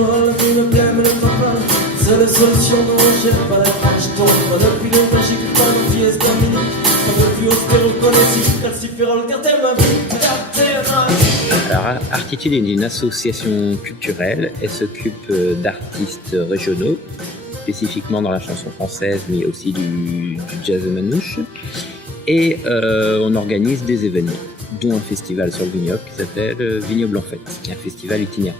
molle, une blême, le tremplin. Seule solution, non, j'ai pas la fin. Je tombe depuis longtemps, j'écoute pas mon pièce terminée. On veut plus oser reconnaître si je calciférole, car t'es ma vie, t'es ma vie. Alors, Artitude est une association culturelle. Elle s'occupe d'artistes régionaux, spécifiquement dans la chanson française, mais aussi du jazz manouche. Et on organise des événements, dont un festival sur le vignoble qui s'appelle Vignoble en Fête, qui est un festival itinérant.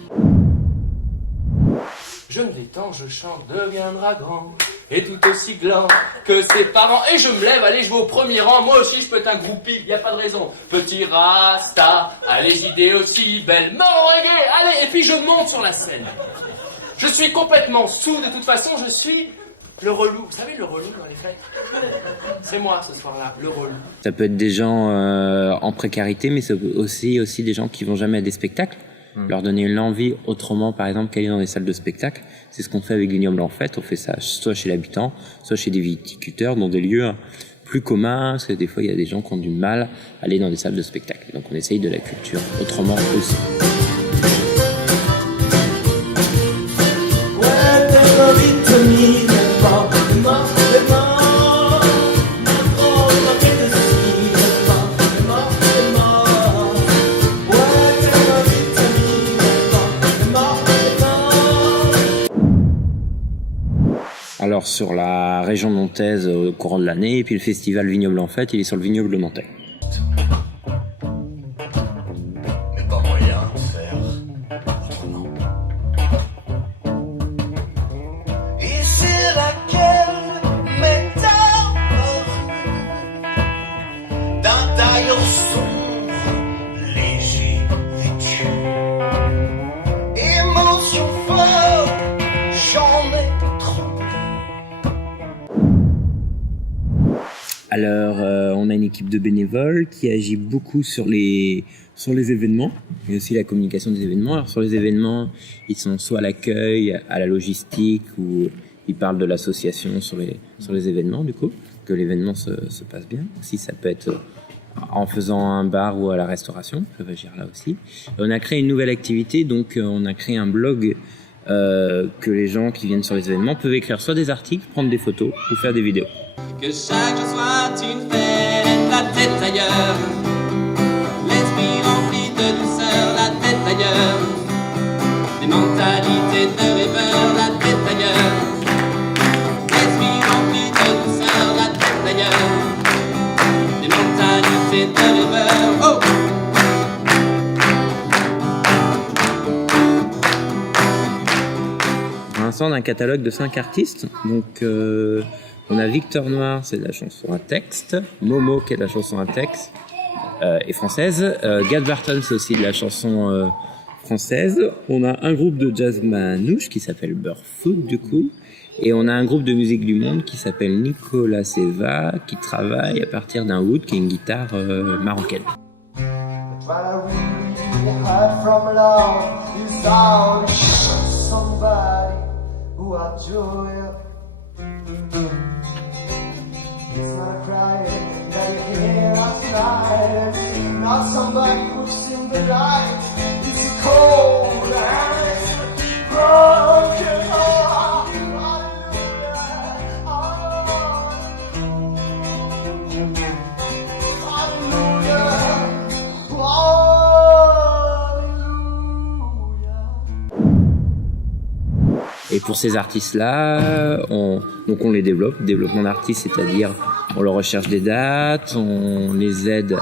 Jeune étant, je chante, deviendra grand, et tout aussi gland que ses parents. Et je me lève, allez, je vais au premier rang, moi aussi je peux être un groupie, y a pas de raison. Petit Rasta, a les idées aussi belles, marrant reggae, allez, et puis je monte sur la scène. Je suis complètement saoul, de toute façon, je suis le relou. Vous savez, le relou dans les fêtes? C'est moi ce soir-là, le relou. Ça peut être des gens en précarité, mais c'est aussi des gens qui vont jamais à des spectacles. Leur donner l'envie autrement, par exemple, qu'aller dans des salles de spectacle. C'est ce qu'on fait avec Vignoble en Fête. On fait ça soit chez l'habitant, soit chez des viticulteurs, dans des lieux plus communs, parce que des fois, il y a des gens qui ont du mal à aller dans des salles de spectacle. Donc, on essaye de la culture autrement aussi. Alors sur la région nantaise au courant de l'année, et puis le festival Vignoble en Fête, il est sur le vignoble nantais. Mais pas moyen de faire autrement. Et c'est laquelle métaphore d'un tailleur sombre, léger, vêtu. Émotion forte, j'en ai trop. Alors, on a une équipe de bénévoles qui agit beaucoup sur les événements, et aussi la communication des événements. Alors, sur les événements, ils sont soit à l'accueil, à la logistique, ou ils parlent de l'association sur les événements, du coup, que l'événement se passe bien. Aussi, ça peut être en faisant un bar ou à la restauration, ils peuvent agir là aussi. Et on a créé une nouvelle activité, donc on a créé un blog que les gens qui viennent sur les événements peuvent écrire soit des articles, prendre des photos ou faire des vidéos. Que chaque jour soit une fête, la tête ailleurs. L'esprit rempli de douceur, la tête ailleurs. Des mentalités de rêveurs, la tête ailleurs. L'esprit rempli de douceur, la tête ailleurs. Des mentalités de rêveurs, oh! Pour l'instant, on a un catalogue de 5 artistes, donc on a Victor Noir, c'est de la chanson à texte. Momo, qui est de la chanson à texte et française. Gad Barton, c'est aussi de la chanson française. On a un groupe de jazz manouche qui s'appelle Burfoot, du coup. Et on a un groupe de musique du monde qui s'appelle Nicolas Seva, qui travaille à partir d'un oud, qui est une guitare marocaine. It's not crying that you hear outside. It's not somebody who's seen the light. It's cold and it's broken. Oh, hallelujah. Hallelujah. Et pour ces artistes-là, on les développe. Développement d'artistes, c'est-à-dire on leur recherche des dates, on les aide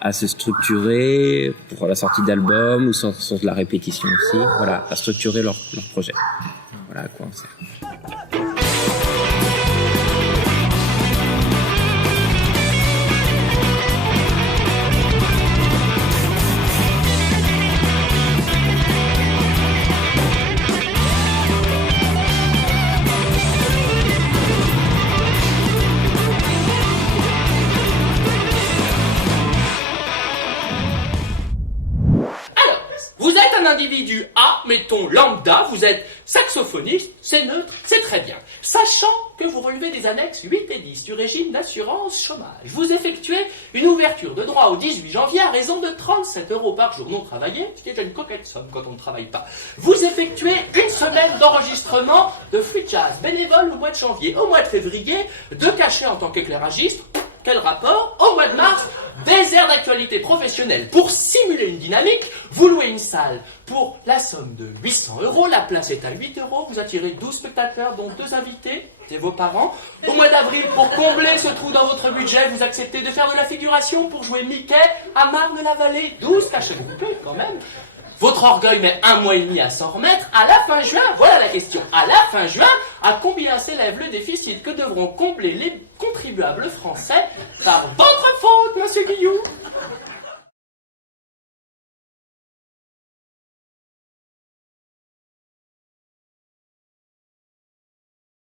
à se structurer pour la sortie d'albums ou sur de la répétition aussi. Voilà, à structurer leur projet. Voilà à quoi on sert. Vous êtes un individu A, mettons profession lambda, vous êtes saxophoniste, c'est neutre, c'est très bien. Sachant que vous relevez des annexes 8 et 10 du régime d'assurance chômage, vous effectuez une ouverture de droit au 18 janvier à raison de 37 € par jour non travaillé, ce qui est déjà une coquette somme quand on ne travaille pas. Vous effectuez une semaine d'enregistrement de free jazz bénévole au mois de janvier. Au mois de février, de cachet en tant qu'éclairagiste. Quel rapport? Au mois de mars, désert d'actualité professionnelle. Pour simuler une dynamique, vous louez une salle pour la somme de 800 €. La place est à 8 €. Vous attirez 12 spectateurs, dont 2 invités, c'est vos parents. Au mois d'avril, pour combler ce trou dans votre budget, vous acceptez de faire de la figuration pour jouer Mickey à Marne-la-Vallée. 12 cachets groupés, quand même. Votre orgueil met 1 mois et demi à s'en remettre. À la fin juin, voilà la question. À la fin juin, à combien s'élève le déficit que devront combler les contribuables français par votre faute, monsieur Guillou?